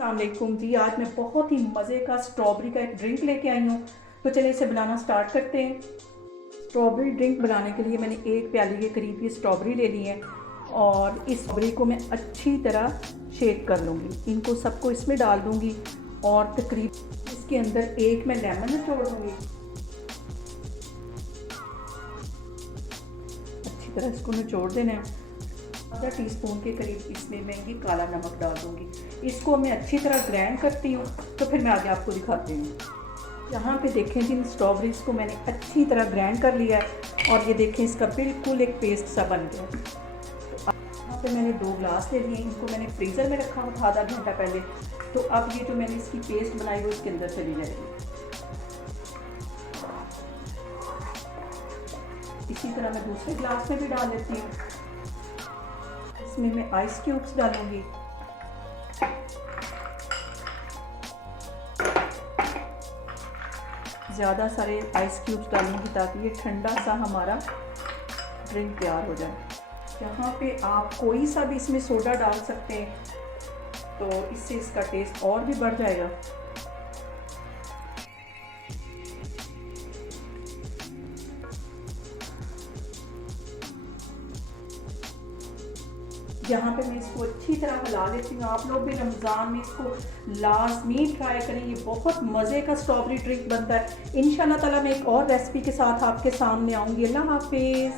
अस्सलामुअलैकुम जी। आज मैं बहुत ही मज़े का स्ट्रॉबेरी का एक ड्रिंक लेके आई हूँ। तो चलिए इसे बनाना स्टार्ट करते हैं। स्ट्रॉबेरी ड्रिंक बनाने के लिए मैंने एक प्याली के करीब ये स्ट्रॉबेरी ले ली है और इस स्ट्रॉबेरी को मैं अच्छी तरह शेक कर लूँगी। इनको सबको इसमें डाल दूँगी और तकरीब इसके अंदर एक मैं लेमन निचोड़ दूँगी। अच्छी तरह इसको निचोड़ देना है। आधा टीस्पून के करीब इसमें मैं ये काला नमक डाल दूँगी। इसको मैं अच्छी तरह ग्राइंड करती हूँ, तो फिर मैं आगे आपको दिखाती हूँ। यहाँ पे देखें जी, इन स्ट्रॉबेरीज को मैंने अच्छी तरह ग्राइंड कर लिया है और ये देखें इसका बिल्कुल एक पेस्ट सा बन गया। तो यहाँ पे मैंने 2 ग्लास ले लिए, इनको मैंने फ्रीज़र में रखा हुआ था आधा घंटा पहले। तो अब ये जो मैंने इसकी पेस्ट बनाई वो इसके अंदर चली जाएगी। इसी तरह मैं दूसरे ग्लास में भी डाल लेती हूँ। इसमें मैं आइस क्यूब्स डालूंगी। ज़्यादा सारे आइस क्यूब्स डालूंगी ताकि ये ठंडा सा हमारा ड्रिंक तैयार हो जाए। यहाँ पे आप कोई सा भी इसमें सोडा डाल सकते हैं, तो इससे इसका टेस्ट और भी बढ़ जाएगा। यहाँ पे मैं इसको अच्छी तरह हिला लेती हूँ। आप लोग भी रमज़ान में इसको लाजमी ट्राई करें, ये बहुत मज़े का स्ट्रॉबेरी ड्रिंक बनता है। इंशाल्लाह ताला मैं एक और रेसिपी के साथ आपके सामने आऊँगी। अल्लाह हाफिज़।